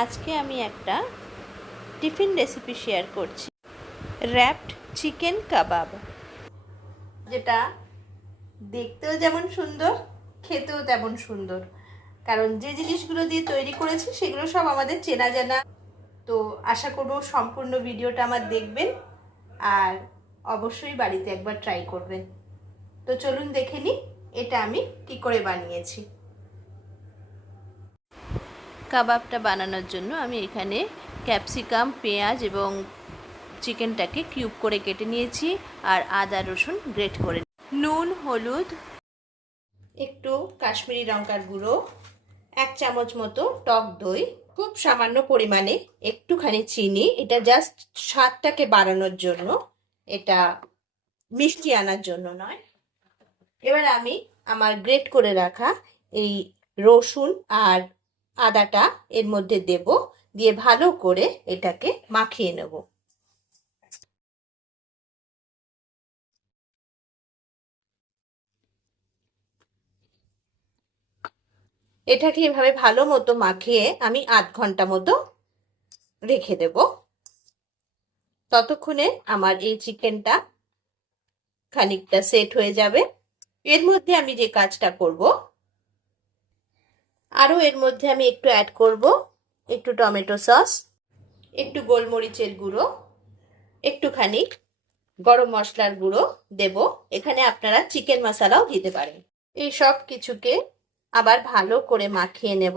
আজকে আমি একটা টিফিন রেসিপি শেয়ার করছি, র্যাপড চিকেন কাবাব, যেটা দেখতেও যেমন সুন্দর খেতেও তেমন সুন্দর। কারণ যে জিনিসগুলো দিয়ে তৈরি করেছি সেগুলো সব আমাদের চেনা জানা। তো আশা করব সম্পূর্ণ ভিডিওটা আমার দেখবেন আর অবশ্যই বাড়িতে একবার ট্রাই করবেন। তো চলুন দেখে নিই এটা আমি কি করে বানিয়েছি। কাবাবটা বানানোর জন্য আমি এখানে ক্যাপসিকাম, পেঁয়াজ এবং চিকেনটাকে কিউব করে কেটে নিয়েছি আর আদা রসুন গ্রেট করে, নুন, হলুদ, একটু কাশ্মীরি লঙ্কার গুঁড়ো, 1 চামচ মতো টক দই, খুব সামান্য পরিমাণে একটুখানি চিনি। এটা জাস্ট স্বাদটাকে বাড়ানোর জন্য, এটা মিষ্টি আনার জন্য নয়। এবার আমি আমার গ্রেট করে রাখা এই রসুন আর আদাটা এর মধ্যে দেব, দিয়ে ভালো করে এটাকে মাখিয়ে নেব। এটাকে এভাবে ভালো মতো মাখিয়ে আমি আধ ঘন্টা মতো রেখে দেব। ততক্ষণে আমার এই চিকেনটা খানিকটা সেট হয়ে যাবে। এর মধ্যে আমি যে কাজটা করব, আরও এর মধ্যে আমি একটু অ্যাড করব একটু টমেটো সস, একটু গোলমরিচের গুঁড়ো, একটুখানি গরম মশলার গুঁড়ো দেব। এখানে আপনারা চিকেন মশলাও দিতে পারেন। এই সব কিছুকে আবার ভালো করে মাখিয়ে নেব।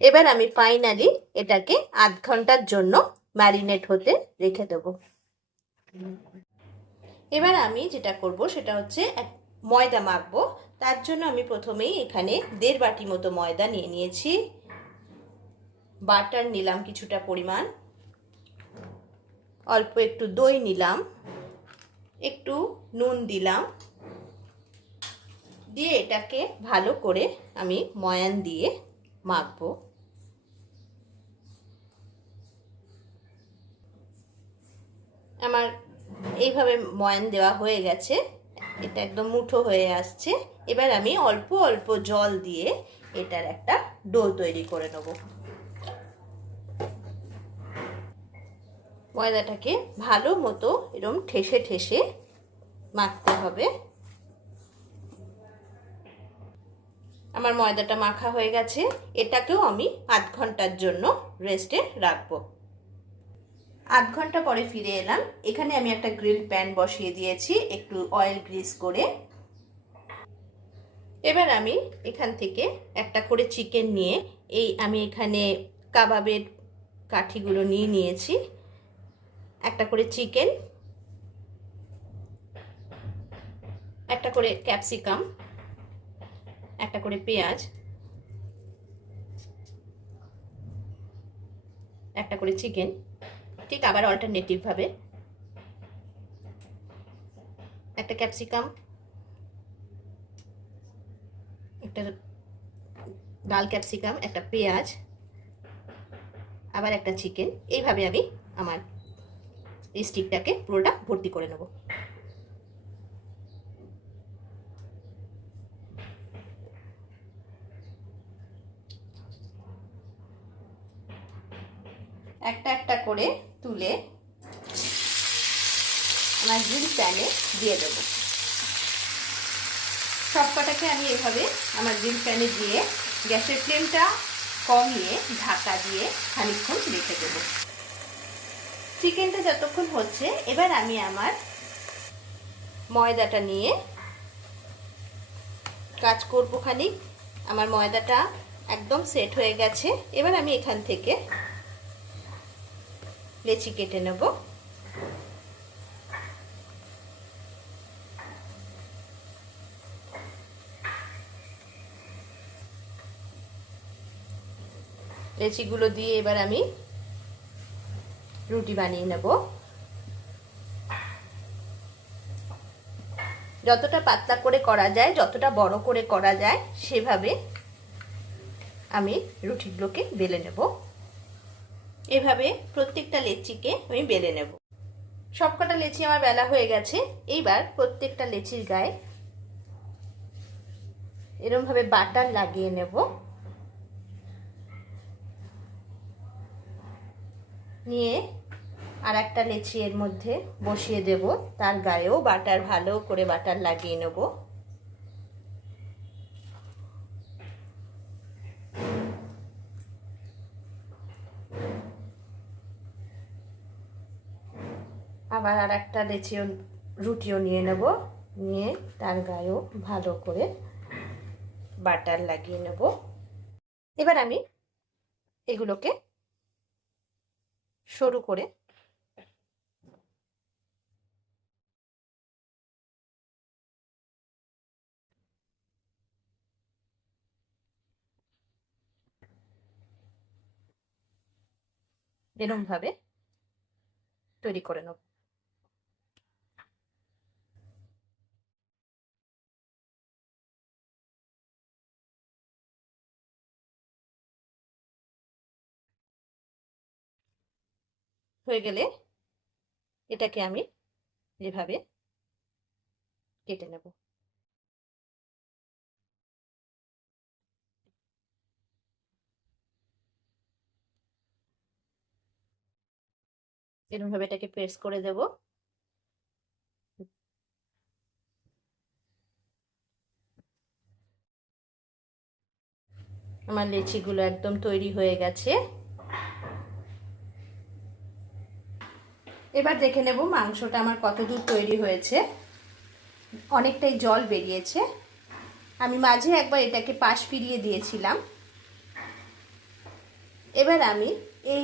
এবার আমি ফাইনালি এটাকে আধ ঘন্টার জন্য ম্যারিনেট হতে রেখে দেব। এবার আমি যেটা করব সেটা হচ্ছে ময়দা মাখবো। তার জন্য আমি প্রথমেই এখানে 1.5 বাটি মতো ময়দা নিয়ে নিয়েছি। বাটার নিলাম কিছুটা পরিমাণ, অল্প একটু দই নিলাম, একটু নুন দিলাম, দিয়ে এটাকে ভালো করে আমি ময়ান দিয়ে মাখবো। আমার এইভাবে ময়ান দেওয়া হয়ে গেছে, এটা একদম মুঠো হয়ে আসছে। এবার আমি অল্প অল্প জল দিয়ে এটার একটা ডো তৈরি করে নেব। ময়দাটাকে ভালো মতো এরকম ঠেসে ঠেসে মাখতে হবে। আমার ময়দাটা মাখা হয়ে গেছে, এটাকেও আমি আধ ঘন্টার জন্য রেস্টে রাখবো। আধ ঘন্টা পরে ফিরে এলাম। এখানে আমি একটা গ্রিল প্যান বসিয়ে দিয়েছি একটু অয়েল গ্রিস করে। এবার আমি এখান থেকে একটা করে চিকেন নিয়ে, আমি এখানে কাবাবের কাঠিগুলো নিয়ে নিয়েছি। একটা করে চিকেন, একটা করে ক্যাপসিকাম, একটা করে পেঁয়াজ, একটা করে চিকেন, ঠিক আবার অল্টারনেটিভ ভাবে একটা ক্যাপসিকাম, একটা লাল ক্যাপসিকাম, একটা পেঁয়াজ, আবার একটা চিকেন। এইভাবে আমি আমার এই স্টিকটাকে পুরোটা ভর্তি করে নেব। একটা একটা করে তুলে আমার গ্রিল প্যানে দিয়ে দেবো। সবকটাকে আমি এভাবে আমার গ্রিল প্যানে দিয়ে গ্যাসের ফ্লেমটা কমিয়ে ঢাকা দিয়ে খানিকক্ষণ রেখে দেবো। চিকেনটা যতক্ষণ হচ্ছে, এবার আমি আমার ময়দাটা নিয়ে কাজ করবো খানিক। আমার ময়দাটা একদম সেট হয়ে গেছে। এবার আমি এখান থেকে লেচি কেটে নেব। লেচিগুলো দিয়ে এবার আমি রুটি বানিয়ে নেব। যতটা পাতলা করে করা যায়, যতটা বড় করে করা যায়, সেভাবে আমি রুটিগুলোকে বেলে নেব। এভাবে প্রত্যেকটা লেচিকে আমি বেলে নেব। সবকটা লেচি আমার বেলা হয়ে গেছে। এইবার প্রত্যেকটা লেচির গায়ে এরকমভাবে বাটার লাগিয়ে নেব। নিয়ে আর একটা লেচি এর মধ্যে বসিয়ে দেব, তার গায়েও বাটার, ভালো করে বাটার লাগিয়ে নেব। আবার আর একটা লেচিও রুটিও নিয়ে নেব, নিয়ে তার গায়েও ভালো করে বাটার লাগিয়ে নেব। এবার আমি এগুলোকে সরু করে এরকমভাবে তৈরি করে নেব। হয়ে গেলে এটাকে আমি এভাবে কেটে নেব। এরকমভাবে এটাকে প্রেস করে দেব। আমার লেচিগুলো একদম তৈরি হয়ে গেছে। এবার দেখে নেব মাংসটা আমার কতদূর তৈরি হয়েছে। অনেকটাই জল বেরিয়েছে। আমি মাঝে একবার এটাকে পাশ ফিরিয়ে দিয়েছিলাম। এবার আমি এই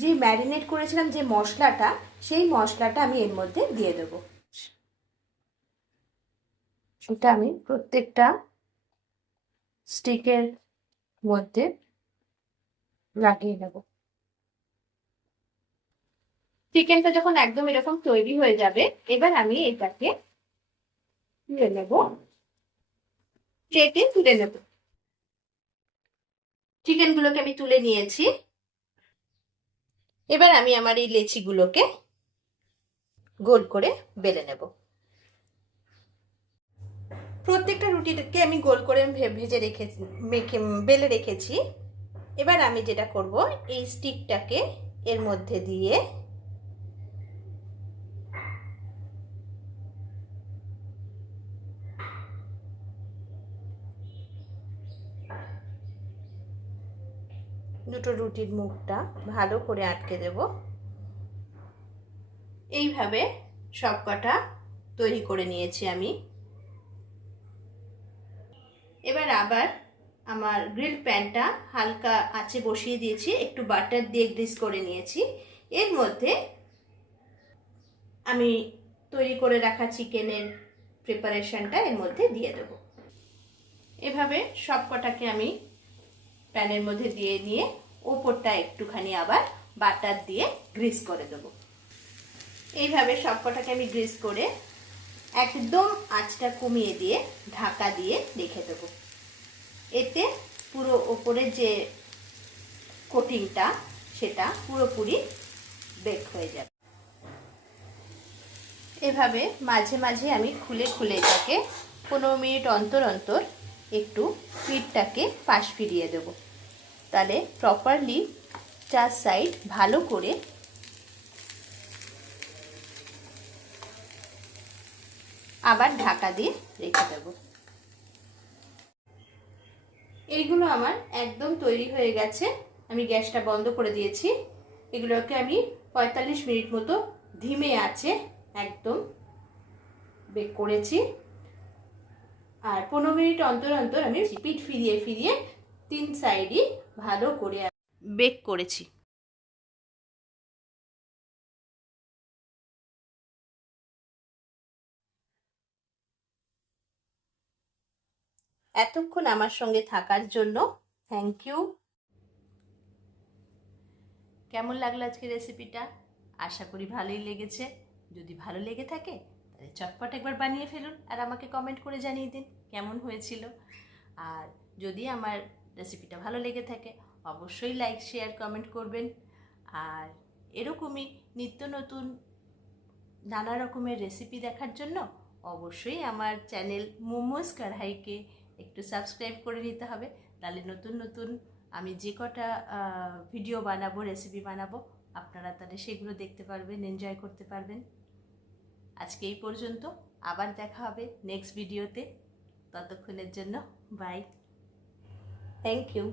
যে ম্যারিনেট করেছিলাম যে মশলাটা, সেই মশলাটা আমি এর মধ্যে দিয়ে দেব। এটা আমি প্রত্যেকটা স্টিকের মধ্যে লাগিয়ে নেব। চিকেনটা যখন একদম এরকম তৈরি হয়ে যাবে, এবার আমি এটাকে তুলে নেব, প্লেটে তুলে নেব। চিকেনগুলোকে আমি তুলে নিয়েছি। এবার আমি আমার এই লেচিগুলোকে গোল করে বেলে নেব। প্রত্যেকটা রুটিকে আমি গোল করে ভেজে রেখেছি, বেলে রেখেছি। এবার আমি যেটা করব, এই স্টিকটাকে এর মধ্যে দিয়ে দুটো রুটির মুখটা ভালো করে আটকে দেব। এইভাবে সবকটা তৈরি করে নিয়েছি আমি। এবার আবার আমার গ্রিল প্যানটা হালকা আঁচে বসিয়ে দিয়েছি, একটু বাটার দিয়ে গ্রিস করে নিয়েছি। এর মধ্যে আমি তৈরি করে রাখা চিকেনের প্রিপারেশনটা এর মধ্যে দিয়ে দেব। এভাবে সবকটাকে আমি প্যানের মধ্যে দিয়ে নিয়ে ওপরটা একটুখানি আবার বাটার দিয়ে গ্রিস করে দেব। এইভাবে সবকটাকে আমি গ্রিস করে একদম আঁচটা কমিয়ে দিয়ে ঢাকা দিয়ে রেখে দেব। এতে পুরো ওপরের যে কোটিংটা সেটা পুরোপুরি বেক হয়ে যাবে। এভাবে মাঝে মাঝে আমি খুলে খুলে এটাকে 15 মিনিট অন্তর অন্তর একটু পিঠটাকে পাশ ফিরিয়ে দেব। তাহলে প্রপারলি চার সাইড ভালো করে আবার ঢাকা দিয়ে রেখে দেব। এইগুলো আমার একদম তৈরি হয়ে গেছে। আমি গ্যাসটা বন্ধ করে দিয়েছি। এগুলোকে আমি 45 মিনিট মতো ধিমে আঁচে একদম বেক করেছি। আর 15 মিনিট অন্তর অন্তর আমি পিঠ ফিরিয়ে ফিরিয়ে 3 সাইডই ভালো করে বেক করেছি। এতক্ষণ আমার সঙ্গে থাকার জন্য থ্যাংক ইউ। কেমন লাগলো আজকে রেসিপিটা? আশা করি ভালোই লেগেছে। যদি ভালো লেগে থাকে তাহলে চটপট একবার বানিয়ে ফেলুন আর আমাকে কমেন্ট করে জানিয়ে দিন কেমন হয়েছিল। আর যদি আমার রেসিপিটা ভালো লেগে থাকে অবশ্যই লাইক, শেয়ার, কমেন্ট করবেন। আর এরকমই নিত্য নতুন নানা রকমের রেসিপি দেখার জন্য অবশ্যই আমার চ্যানেল মোমোস কড়াইকে একটু সাবস্ক্রাইব করে নিতে হবে, তাহলে নতুন নতুন আমি যে কটা ভিডিও বানাবো, রেসিপি বানাবো, আপনারা তাহলে সেগুলো দেখতে পারবেন, এনজয় করতে পারবেন। আজকে এই পর্যন্ত, আবার দেখা হবে নেক্সট ভিডিওতে। ততক্ষণের জন্য বাই, থ্যাংক ইউ।